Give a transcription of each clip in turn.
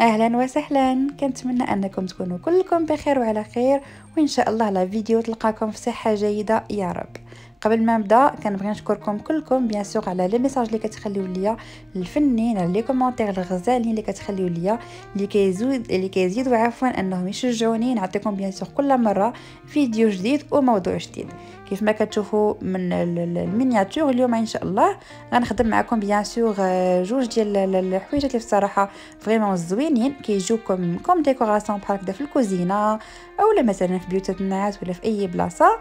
اهلا وسهلا، كنتمنى انكم تكونوا كلكم بخير وعلى خير، وان شاء الله على فيديو تلقاكم في صحه جيده يا رب. قبل ما نبدا كنبغي نشكركم كلكم بيان سور على لي ميساج اللي كتخليو ليا الفنين، على لي كومونتير الغزالين اللي كتخليو ليا، اللي كيزيدوا عفوا انهم يشجعوني نعطيكم بيان سور كل مره فيديو جديد وموضوع جديد. كيف ما كتشوفوا من المينياتور اليوم ان شاء الله غنخدم معكم بيان سور جوج ديال الحويجات اللي بصراحه فريمون زوينين، كيجيوكم كوم ديكوراسيون بحال هكذا في الكوزينه اولا مثلا في بيوت الناس ولا في اي بلاصه.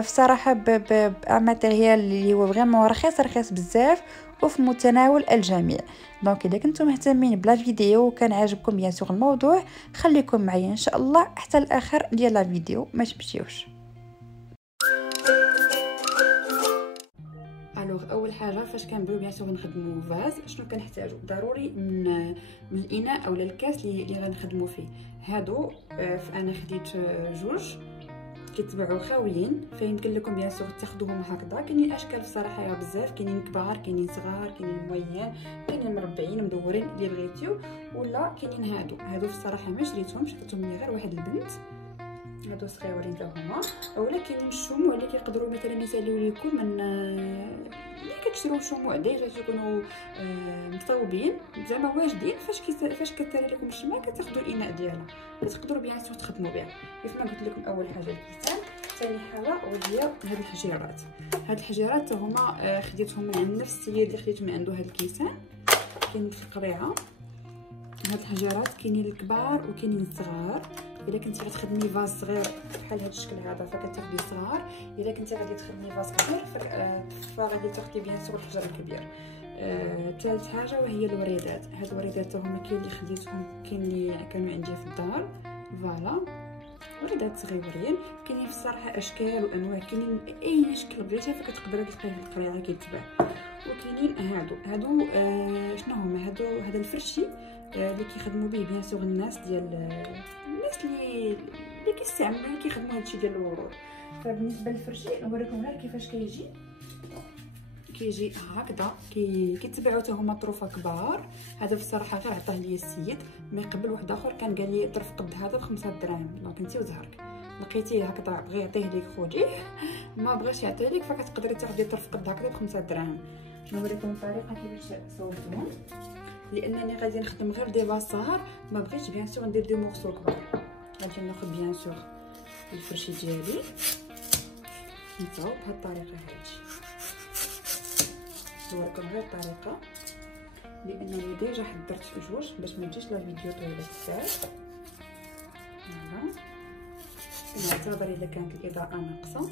في صراحه بماتيريال اللي هو فريمون رخيص بزاف وفي متناول الجميع. دونك اذا كنتم مهتمين بلا فيديو وكان عاجبكم بيان سور الموضوع، خليكم معايا ان شاء الله حتى الاخر ديال لا فيديو، ما تمشيوش. الوغ اول حاجه فاش كنبغيو بيان سور نخدموا فاز، شنو كنحتاجو ضروري من الاناء اولا الكاس اللي غنخدموا فيه. هادو انا خديت جوج كيتباعوا خاويين، فيمكن لكم بيان سور تاخذوهم هكذا. كاينين اشكال بصراحه يا بزاف، كاينين كبار كاينين صغار كاينين موين كاينين مربعين مدورين اللي بغيتيو، ولا كاينين هادو الصراحه ما شريتهمش، عطيتهم لي غير واحد البنت. هادو صغيورين حتى هما، اولا كاينين الشموع اللي كيقدروا مثلا يساليو لكم من ملي كتشريو شموع ديجا تيكونوا مصوبين زعما واجدين. فاش كتري لكم الشمعه كتاخذوا الاناء ديالها وتقدروا بيان سور تخدموا بها. كيف ما قلت لكم اول حاجه الكيسان، ثاني حاجه وهي هاد الحجيرات. هاد الحجيرات هما خديتهم من عند نفس السيد اللي خديت من عنده هاد الكيسان، كاين في القريعه. هاد الحجيرات كاينين الكبار وكاينين الصغار. الا كنتي غتخدمي فاز صغير بحال هاد الشكل هذا فكتاخدي صغار، الا كنتي غادي تخدمي فاز كبير فغادي تاخدي بيان سور الحجر الكبير. ثالث حاجه وهي الوريدات. هاد الوريدات هما كاين اللي خديتهم كاين اللي كانوا عندي في الدار، فوالا وريدات صغيورين. كاينين في الصراحه اشكال وانواع، كاينين اي شكل بغيتي فكتقدري تلقايه في القريعه كيتباع. وكاينين هادو شنو هما هذا الفرشي اللي كيخدموا به بيان سور الناس الناس اللي كيستعملوا اللي كيخدموا هادشي ديال الورود. فبالنسبه للفرشي نوريكم غير كيفاش كيجي هكذا. كيتباعوا حتى هما طروفه كبار. هذا بصراحه غير عطاه لي السيد من قبل، واحد اخر كان قال لي طرف قد هذا ب5 دراهم. دونك انت وزهرك لقيتيه هكذا بغى يعطيه لك خذيه، ما بغاش يعطيه لك فكتقدري تاخدي طرف قد هكذا ب5 دراهم. نوريكم الطريقه كيفاش صوبتهم، لانني غادي نخدم غير دي باصار، ما بغيتش بيان سور ندير دي مورسو كبار. غادي ناخذ بيان سور الفرشي ديالي نصاوب بهاد الطريقه هادي. نوريكم غير الطريقه لانني ديجا حضرت جوج باش ما تجيش لا فيديو طويله بزاف. فوالا نعتبر اذا كانت الاضاءه ناقصه.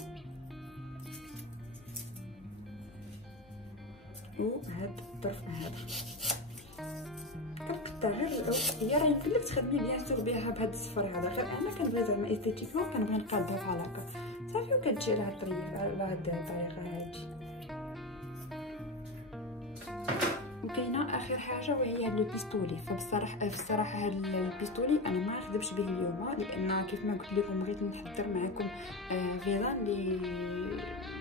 وهاد الطرف هذا كنقطع غير هي راه يمكن لك تخدمي بيان سور بها بهذا الصفر هذا، غير انا كنبغي زعما استيتيكمون كنبغي نقادها بحال هكا صافي، وكتجي على هاد الطريقه هادي. وكاينه اخر حاجه وهي هاد البيستولي. فبصراحه هاد البيستولي انا ما نخدمش به اليوم، لان كيف ما قلت لكم بغيت نحضر معكم فيضان اللي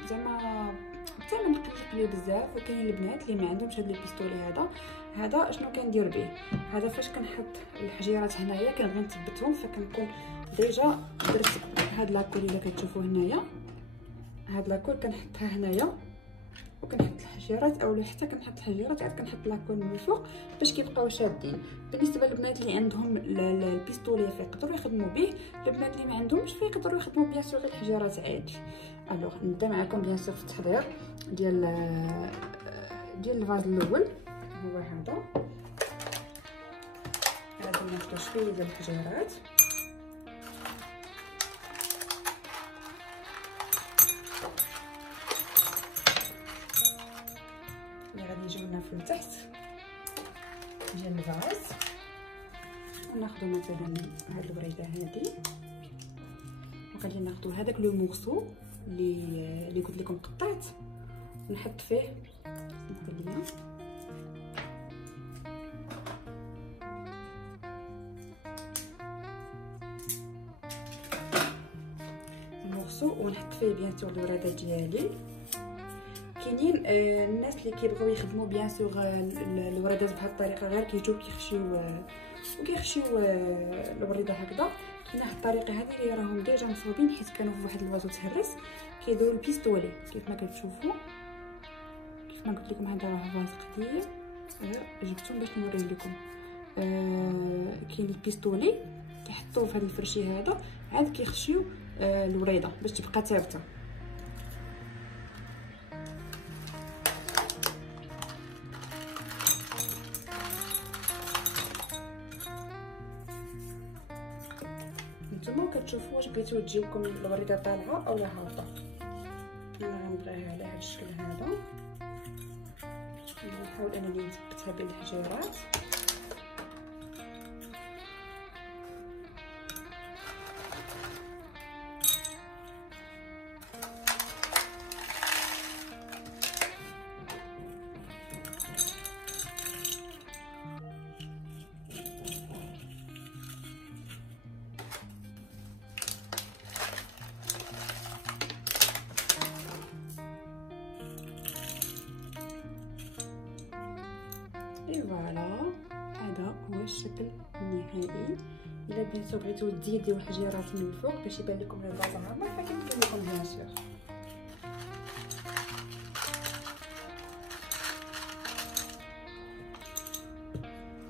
زعما الثمن قليل ليه بزاف. وكاين البنات اللي ما عندهمش هاد البيستولي هذا شنو كندير به؟ هذا فاش كنحط الحجيرات هنايا كنبغي نثبتهم، فكنكون ديجا درت هاد لاكول اللي كتشوفوا هنايا. هاد لاكول كنحطها هنايا وكنحط الحجيرات، اولا حتى كنحط الحجيرات عاد كنحط لاكول من الفوق باش كيبقاو شادين. بالنسبه للبنات اللي عندهم البيستولي فيقدروا يخدموا به، البنات اللي ما عندهمش فيقدروا يخدموا بيان سور الحجيرات عادي. الوغ نبدا معكم بيان سور في التحضير ديال الفاز الاول. هو هذا غادي ناخذ شويه ديال الحجيرات اللي غادي يجيونا في التحت ديال الفاز. وناخذ مثلا هاد الوريده هادي، وغادي ناخذ هذاك لو مورسو اللي قلت لكم قطعت ونحط فيه نخليه المورسو ونحط فيه بيان سور الوراده ديالي. كاينين الناس اللي كيبغيو يخدموا بيان سور الورادات بهذه الطريقه غير كيجيو كيخشيو وكيخشيو الوريده هكذا. كاينه واحد الطريقه هذه اللي راهم ديجا مصوبين حيت كانوا في واحد الوازو تهرس، كيديروا البيستولي كيف ما كتشوفوا. كيف ما قلت لكم هذا راه فاز قديم جبتهم باش نوريه لكم. كاين البيستولي كيحطوه في هذا الفرشي هذا، عاد كيخشيو الوريده باش تبقى ثابته. نتوما كتشوفوا واش بغيتو تجيكم الوريده طالعه اولا هابطه. انا غنبغيها على هذا الشكل هذا، نحاول انني نثبتها بالحجيرات. فوالا هذا هو الشكل النهائي. الا بغيتو تزيدوا الحجيرات من الفوق باش يبان لكم البلاصه عامره فكيمكن لكم بيان سور.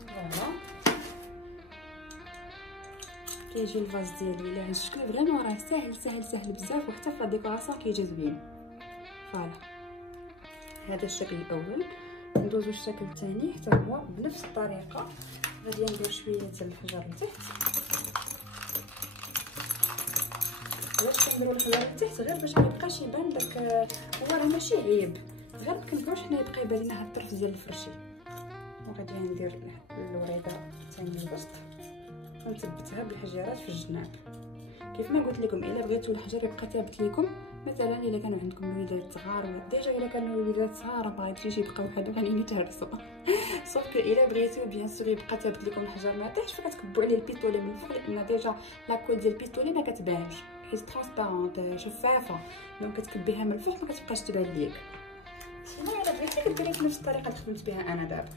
فوالا كيجي الفاز ديالي على هذا الشكل. فريمون راه ساهل ساهل ساهل بزاف، وحتى في الديكوراسيون كيجي زوين. فوالا هذا الشكل الاول. ندوزو الشكل الثاني حتى هو بنفس الطريقه. غادي ندير شويه ديال الحجر لتحت. علاش كنديروا الحجر لتحت؟ غير باش ما يبقاش يبان داك، هو راه ماشي عيب، غير ما كنبغيوش حنا يبقى يبان لنا هاد الطرف ديال الفرشي. وغادي ندير الوريده الثانيه الوسط ونثبتها بالحجيرات في الجناب. كيف ما قلت لكم الا بغيتوا الحجر يبقى ثابت لكم، مثلا الا كانوا عندكم الوليدات صغار ولا ديجا الا كانوا الوليدات صغار ما غاديش يبقاو هادو غاديين يتهرسوا. صافي الا بغيتو بيان سور يبقى ثابت لكم الحجر ما طيحش، فكتكبوا عليه البيستولي من الفوق، لان ديجا لاكول ديال البيستولي ما كتبانش حيت ترونسبارونت شفافه، دونك كتكبيها من الفوق ما كتبقاش تبان ليك. سينو الا بغيتي كديري بنفس الطريقه اللي خدمت بها انا دابا.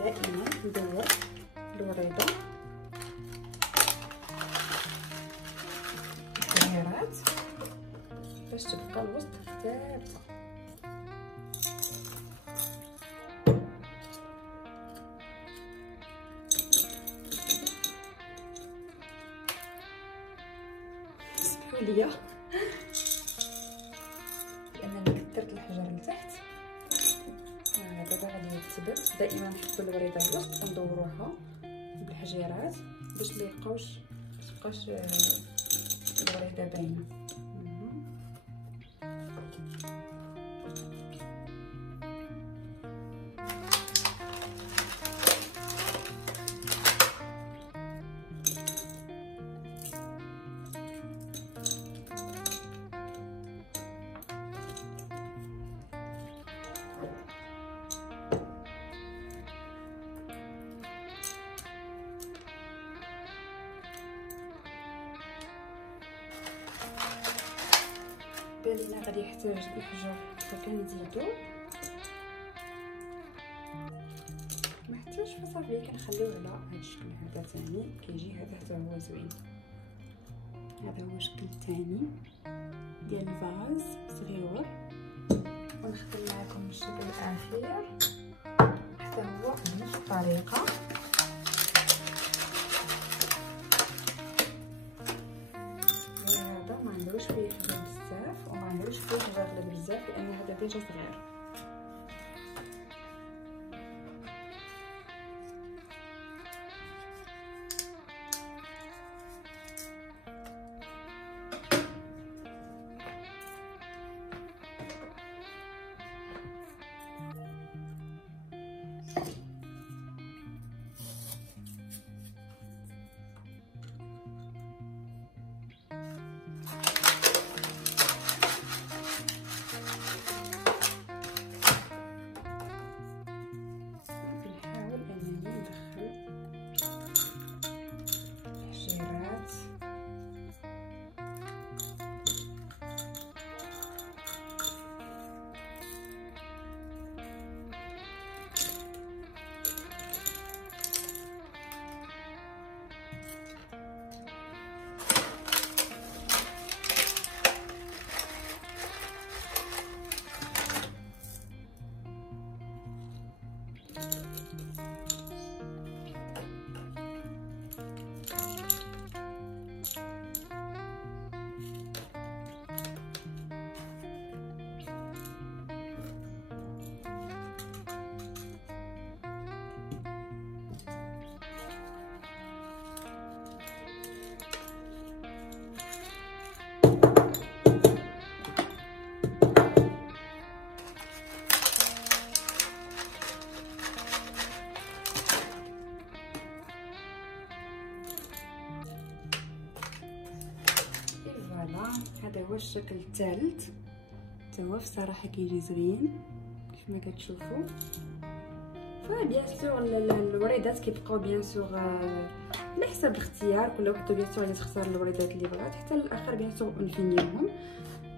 دائما ندور الوريده الحجيرات باش تبقى الوسط ثابته. اسمحوا لي لانني كثرت الحجر لتحت. دابا غادي يتثبت. دائما نحطوا الوريده الوسط وندوروها بالحجيرات باش ما يبقاوش الوريده باينه. بالنا غادي يحتاج الحجر فكنزيدو، محتاج فصافي كنخليوه على هذا الشكل هذا ثاني. كيجي هذا حتى هو زوين. هذا هو الشكل الثاني ديال الفاز صغيور. ونختم معكم الشكل الاخير حتى هو بنفس الطريقه. هذا ما نديروش فيه حجر بزاف وما نديروش فيه حجر بزاف لان هذا ديجا صغير. هذا هو الشكل الثالث، حتى هو الصراحه كيجي زوين كيف ما كتشوفوا. فبيان سور الوريدات كيبقاو بيان سور على حسب الاختيار، كل وحده بيان سور تختار الوريدات اللي بغات، حتى الاخر بيان سور نفينيوهم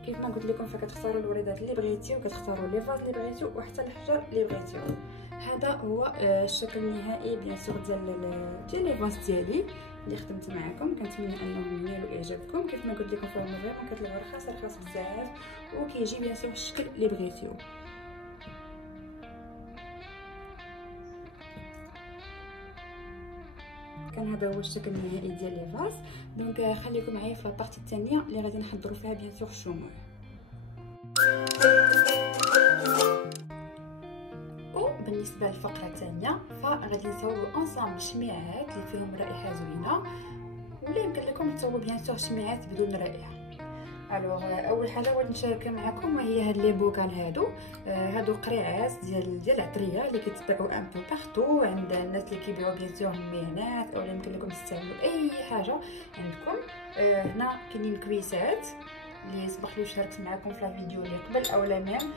كيف ما قلت لكم. فكتختاروا الوريدات اللي بغيتيو، وكتختاروا لي فاز اللي بغيتيو، وحتى الحجر اللي بغيتيو. هذا هو الشكل النهائي بيان سور ديال لي فاز ديالي اللي خدمت معكم. كنتمنى انهم ينالوا اعجابكم. كيف ما قلت لكم فريمون كتلقاو رخاص بزاف، وكيجي بيان سور الشكل اللي بغيتيو. كان هذا هو الشكل النهائي ديال لي فاز. دونك خليكم معايا في لابارتي الثانيه اللي غادي نحضروا فيها بيان سور الشموع. وبالنسبه للفقره الثانيه فغادي نصاوبوا انصامبل شميعات اللي فيهم رائحه زوينه، ولا يمكن لكم تصاوبوا بيان سور شميعات بدون رائحه. الوغ اول حاجه بغيت نشارك معكم وهي هاد لي بوكال هادو قريعات ديال العطريه اللي كيتباعوا ان بو بارتو عند الناس اللي كيبيعوا بيان سور المهنات، او يمكن لكم تستعملوا اي حاجه عندكم. هنا كاينين كويسات اللي سبق لي شاركت معكم في الفيديو اللي قبل، اولا ميم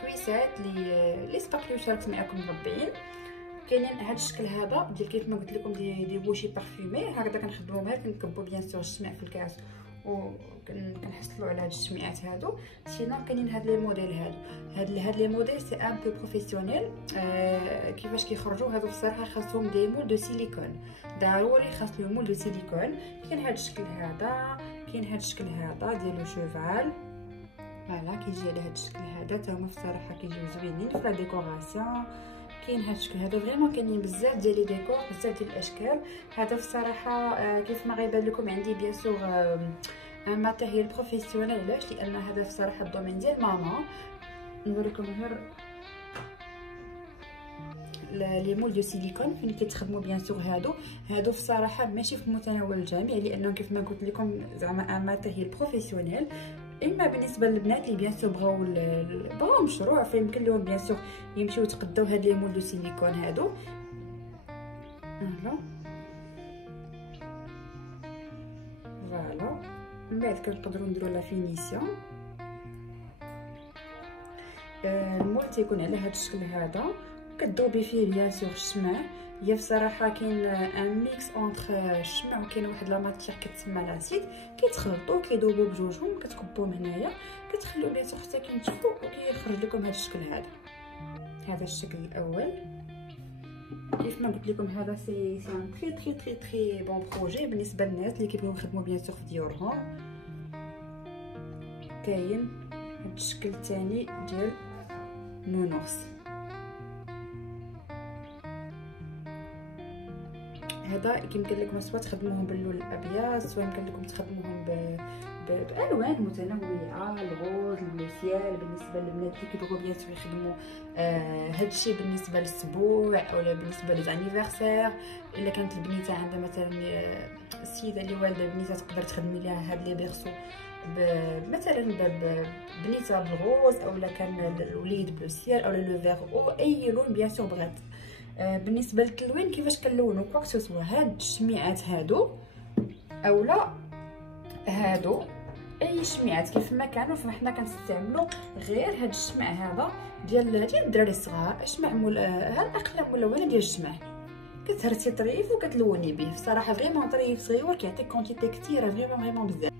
كويسات اللي سبق لي شاركت معكم مربعين. كاينين هذا الشكل هذا ديال كيف ما قلت لكم دي بوشي بارفومي، هكذا كنخدموهم غير كنكبوا بيان سور الشمع في الكاس وكنحصلوا على هاد الشميعات هادو. سينو كاينين هاد لي موديل هاد لي موديل سي ان بو بروفيسيونيل. كيفاش كيخرجوا هادو الصراحه خاصهم دي مول دو سيليكون، ضروري خاص لو مول دو سيليكون. كاين هاد الشكل هذا، كاين هاد الشكل هذا ديال لو شوفال، فوالا كيجي على هاد الشكل هذا تا هما الصراحه كيجيو زوينين في لا ديكوراسيون. كاين هاد الشكل هذا فريمون كاينين بزاف ديال لي ديكور، بزاف ديال الاشكال. هذا الصراحه كيف ما غيبان لكم عندي بيان سور ان ماتيريال بروفيسيونيل. علاش؟ لان هذا الصراحه الدومين ديال ماما. نوريكم غير لي مول دو سيليكون فين كيتخدموا بيان سور. هادو الصراحه ماشي في متناول الجميع، لانه كيف ما قلت لكم زعما ان ماتيريال بروفيسيونيل. اما بالنسبه للبنات اللي بيان سور بغاو مشروع، فيمكن لهم بيان سور يمشيو يتقداو هاد لي مول دو سيليكون هادو. فوالا من بعد كنقدروا نديروا لا فينيسيون. المول تيكون على هاد الشكل هذا، كتذوبي فيه بيان سور الشمع. هي بصراحه كاين ان ميكس اونطر الشمع وكاين واحد لا ماتيير كتسمى لاسيد، كيتخلطوا كيذوبوا بجوجهم، كتكبوهم هنايا كتخليو بيان سور حتى كينتفوا وكيخرج لكم هذا الشكل هذا الشكل الاول. كيف ما قلت لكم هذا سي ان تري تري تري تري بون بروجي بالنسبه للناس اللي كيبغيو يخدموا بيان سور في ديورهم. كاين هذا الشكل الثاني ديال نونوس، هذا يمكن لكم سواء تخدموهم باللون الابيض، سواء يمكن لكم تخدموهم بالوان متنوعه، الغوز، البلو سيال. بالنسبه للبنات اللي كيبغوا بيان سور يخدموا هذا الشيء بالنسبه للسبوع اولا بالنسبه للانيفرسير. الا كانت البنيته عندها مثلا السيده اللي والده بنيته تقدر تخدمي لها هاد لي بيرسو مثلا بنيته بالغوز، اولا كان الوليد بلو سيال اولا لو فيغ او اي لون بيان سور بغات. بالنسبه للتلوين كيفاش كنلونوا كوكسو سوا هاد الشميعات هادو اولا هادو اي شميعات كيف ما كانوا، فحنا كنستعملوا غير هاد الشمع هذا ديال الدراري الصغار. الشمع هاد اقلام ملونه ديال الشمع كتهرسي طريف وكتلوني به. بصراحه فريمون طريف صغيور كيعطيك كونتيتي كثيره فريمون بزاف.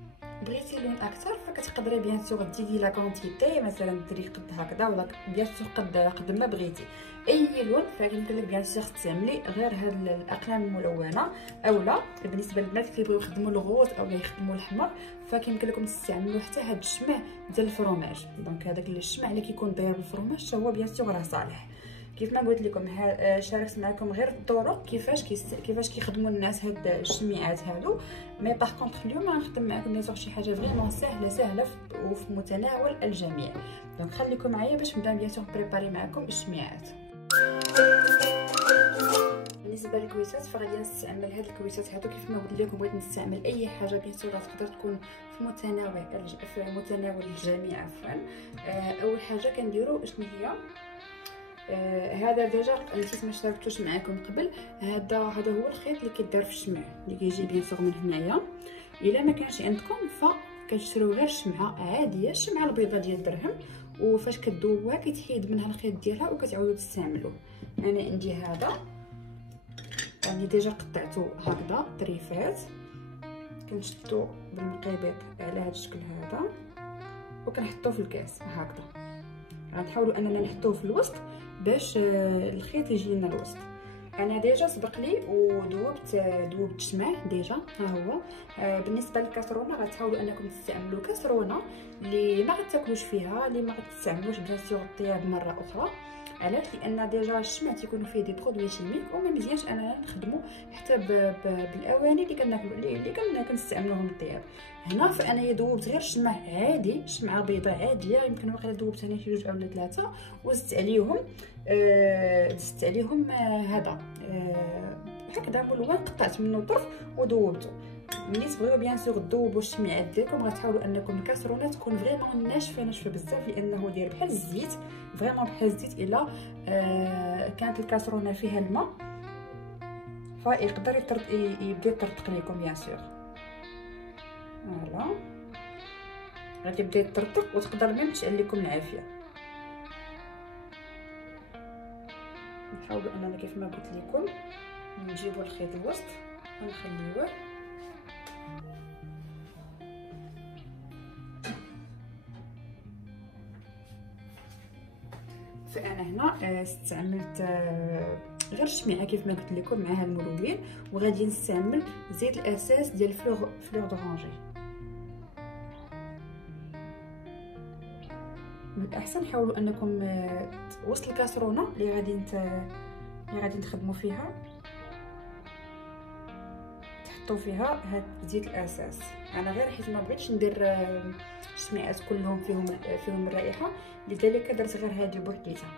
بغيتي لون اكثر فكتقدري بيان سور تزيدي لا كونتيتي، مثلا ديري قد هكذا ولا بيان سور قد ما بغيتي اي لون. فيمكن لك بيان سور تستعملي غير هاد الاقلام الملونه، اولا بالنسبه للبنات اللي يبغيو يخدموا الغوز او يخدموا الحمر فكيمكن لكم تستعملوا حتى هاد الشمع ديال الفرomage. دونك هذاك الشمع اللي كيكون داير بالفرomage هو بيان سور راه صالح. كيف ما قلت لكم شاركت معكم غير الطرق كيفاش كيخدموا الناس هاد الشميعات هادو. مي باغ كونطخ اليوم غنخدم معكم بيان سور شي حاجه فريمون سهله وفي متناول الجميع. دونك خليكم معايا باش نبدا بيان سور بريباري معكم الشميعات. بالنسبه للكويسات فغادي نستعمل هاد الكويسات هادو. كيف ما قلت لكم بغيت نستعمل اي حاجه بيان سور تقدر تكون في متناول الجميع عفوا. اول حاجه كنديروا شنو هي هذا ديجا نسيت ما شاركتوش معكم قبل. هذا هو الخيط اللي كيدار في الشمع اللي كيجي بيان سور من هنايا. الا ما كانش عندكم كتشريو غير الشمعه عاديه، الشمعه البيضاء ديال درهم، وفاش كتذوبوها كيتحيد منها الخيط ديالها وكتعاودوا تستعملوه. انا عندي هذا، يعني ديجا قطعته هكذا طريفات، كنشدو بالمقيبيط على هذا الشكل هذا وكنحطوه في الكاس هكذا. غنحاولوا اننا نحطوه في الوسط باش الخيط يجي لنا الوسط. انا ديجا سبق لي ذوبت الشمع ديجا ها هو. بالنسبه للكاسرونه غتحاولوا انكم تستعملوا كاسرونه اللي ما غتاكلوش فيها، اللي ما غتستعملوش بيان سور الطياب مره اخرى. علاش؟ لان ديجا الشمع تيكونوا فيه دي برودوي شيميك وما مزيانش اننا نخدموا حتى بالاواني اللي كناكلوا اللي كنستعملوهم للطياب. هنا فانا ذوبت غير الشمع عادي، شمعه بيضاء عاديه، يمكن واقيلا ذوبت انا شي 2 أو 3 وزدت عليهم هذا هكذا ملون، قطعت منه طرف وذوبته. ملي تبغيو بيان سور تذوبوا الشميعات ديالكم غتحاولوا انكم الكاسرونه تكون فريمون ناشفه بزاف، لانه داير بحال الزيت، فريمون بحال الزيت. الا كانت الكاسرونه فيها الماء فيقدر يبدا يطرطق لكم بيان سور. فوالا غادي يبدا يطرطق وتقدر ميم تشعل لكم العافيه. نحاولوا اننا كيف ما قلت لكم نجيبوا الخيط الوسط ونخليوه. فانا هنا استعملت غير الشميعه كيف ما قلت لكم مع هاد الملون، وغادي نستعمل زيت الاساس ديال فلور دورانجي. من الاحسن حاولوا انكم وسط الكاسرونه اللي غادي نخدموا فيها تحطوا فيها هاد زيت الاساس. انا غير حيت ما بغيتش ندير الشميعات كلهم فيهم الرائحه، لذلك درت غير هذه بوحديتها.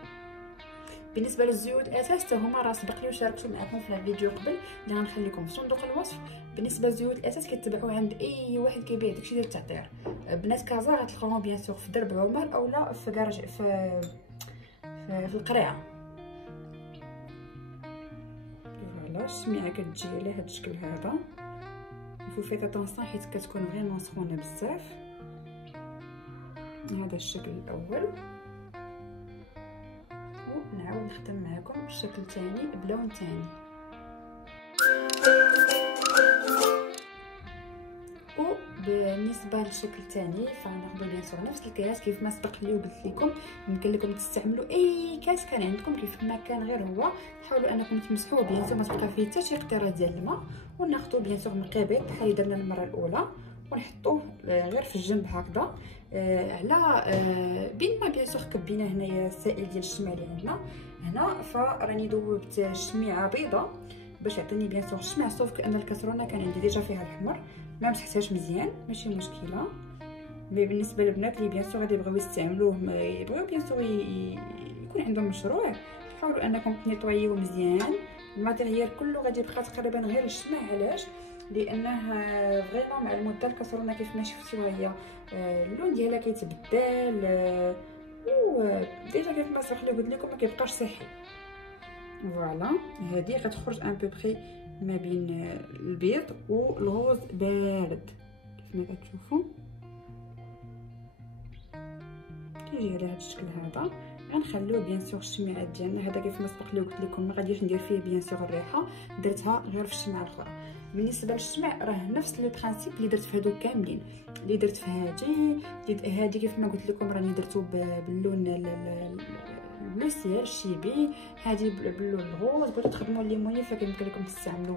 بالنسبه للزيوت الاساس حتى هما راه سبق لي وشاركت معكم في الفيديو قبل اللي غنخليكم في صندوق الوصف. بالنسبه للزيوت الاساس كيتباعوا عند اي واحد كيبيع داكشي ديال التعطير. بنات كازا غتلقاوهم بيان سور في درب عمر اولا في كراج في القريعه. فوالا الشميعه كتجي على هذا الشكل هذا، فوفيت اتونسيون حيت كتكون فريمون سخونه بزاف. هذا الشكل الاول، ونعاود نخدم معكم الشكل الثاني بلون ثاني. وبالنسبه للشكل الثاني فناخذ بيان سور نفس الكاس كيف ما سبق لي وقلت لكم. يمكن لكم تستعملوا اي كاس كان عندكم كيف ما كان، غير هو حاولوا انكم تمسحوه بيان سور ما تبقى فيه حتى شي قطره ديال الماء، وناخذوا بيان سور مقيبيط بحال اللي درنا المره الاولى ونحطوه غير في الجنب هكذا على بين ما بيان سور كبينا هنايا السائل ديال الشمع اللي عندنا هنا. فراني ذوبت الشميعه بيضه باش يعطيني بيان سور الشمع، صوف كان الكاسرونه كان عندي ديجا فيها الحمر ما مسحتهاش مزيان ماشي مشكله. مي بالنسبه للبنات اللي بيان سور غادي يبغيو يستعملوه يبغيو بيان سور يكون عندهم مشروع، حاولوا انكم تنيطويوه مزيان. الماتيريال كله غادي يبقى تقريبا غير الشمع. علاش؟ لانه فريمون مع المده الكاسرونه كيف ما شفتوا هي اللون ديالها كيتبدل، و ديجا كيف ما سبق لي قلت لكم ما كيبقاش صحي. فوالا هذه غتخرج ان بو بري ما بين البيض والغوز بارد كيف ما كتشوفوا كيجي على هذا الشكل هذا. غنخليوه بيان سور الشميعات ديالنا هذا كيف ما سبق لي قلت لكم ما غاديش ندير فيه بيان سور الريحه، درتها غير في الشمعه الاخرى. بالنسبه للشمع راه نفس لو برينسيپ اللي درت في هادو كاملين، اللي درت في هادي كيف ما قلت لكم راني درتو باللون بلو سير الشيبي، هادي باللون الغوز. بغيتو تخدموا الليموني فكيمكن لكم تستعملوا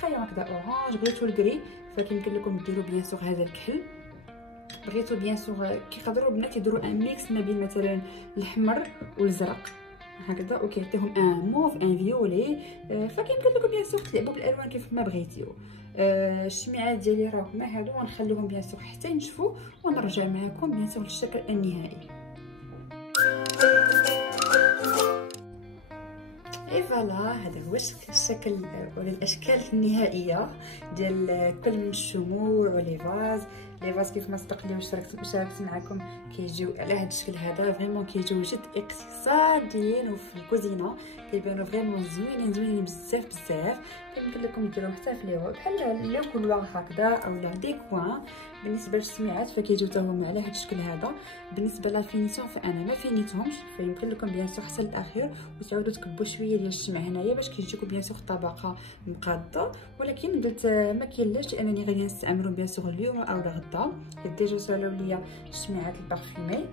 كريون هكذا اورانج، بغيتو الكري فكيمكن لكم ديروا بيان سور هذا الكحل، بغيتو بيان سور كيقدروا البنات يديروا ان ميكس ما بين مثلا الحمر والزرق هكذا وكيعطيهم ان موف ان فيولي، فكيمكن لكم بيان سور تلعبوا بالالوان كيف ما بغيتيو. الشميعات ديالي راه هما هادو، ونخليهم بيان سور حتى ينشفوا ونرجع معكم بيان سور للشكل النهائي. اي فوالا هذا هو الشكل ولا الاشكال النهائيه ديال كل من الشموع ولي فاز. لي فاز كيف ما سبق لي وشاركت معكم كيجيو على هذا الشكل هذا، فريمون كيجيو جد اقتصاديين وفي الكوزينه كيبانوا فريمون زوينين بزاف. كيمكن لكم ديروهم حتى في لي بحال لو كولوار هكذا اولا دي كوان بالنسبه للسماعات فكيجيو حتى هما على هذا الشكل هذا. بالنسبه لافينيسيون فانا ما فينيتهمش، فيمكن لكم بيان سور حتى الاخير وتعاودوا تكبوا شويه ديال الشمع هنايا باش كيجيكم بيان سور طبقه مقاده، ولكن قلت ما كاينلاش لانني غادي نستعملو بيان سور اليوم او غدا. ديجا سالاو ليا الشماعات البارفيمي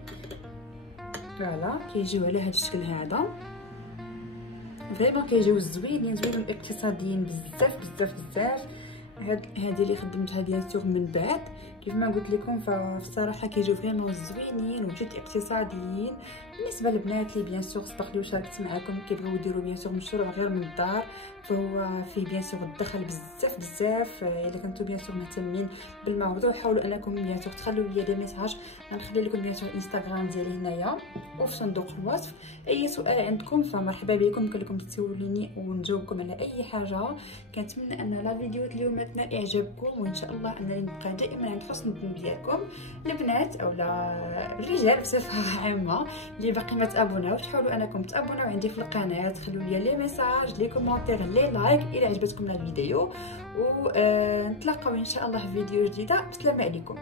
فوالا كيجيو على هذا الشكل هذا، فريمون كيجيو زوينين زوينين اقتصاديين بزاف بزاف بزاف. هذه اللي خدمتها بيان سور من بعد كيف ما قلت لكم، فالصراحه كيجيو فريمون زوينين وجد اقتصاديين بالنسبه للبنات اللي بيان سور سبق لي وشاركت معكم كيبغيو يديروا بيان سور مشروع غير من الدار، فهو فيه بيان سور الدخل بزاف بزاف. الا كنتو بيان سور مهتمين بالموضوع حاولوا انكم بيان سور تخلوا لي دي ميساج، غنخلي لكم بيان سور الانستغرام ديالي هنايا وفي صندوق الوصف. اي سؤال عندكم فمرحبا بكم، يمكن لكم تسولوني ونجاوبكم على اي حاجه. كنتمنى ان لا فيديوهات اليوم تنال اعجابكم، وان شاء الله انني نبقى دائما عند حسن الظن ديالكم. البنات او الرجال بصفه عامه اللي باقي ما تابوناوش حاولوا انكم تابوناو عندي في القناه، خلوا لي لي ميساج لي كومونتير لي لايك الى عجبتكم الفيديو، ونتلاقاو ان شاء الله في فيديو جديده. بسلامه عليكم.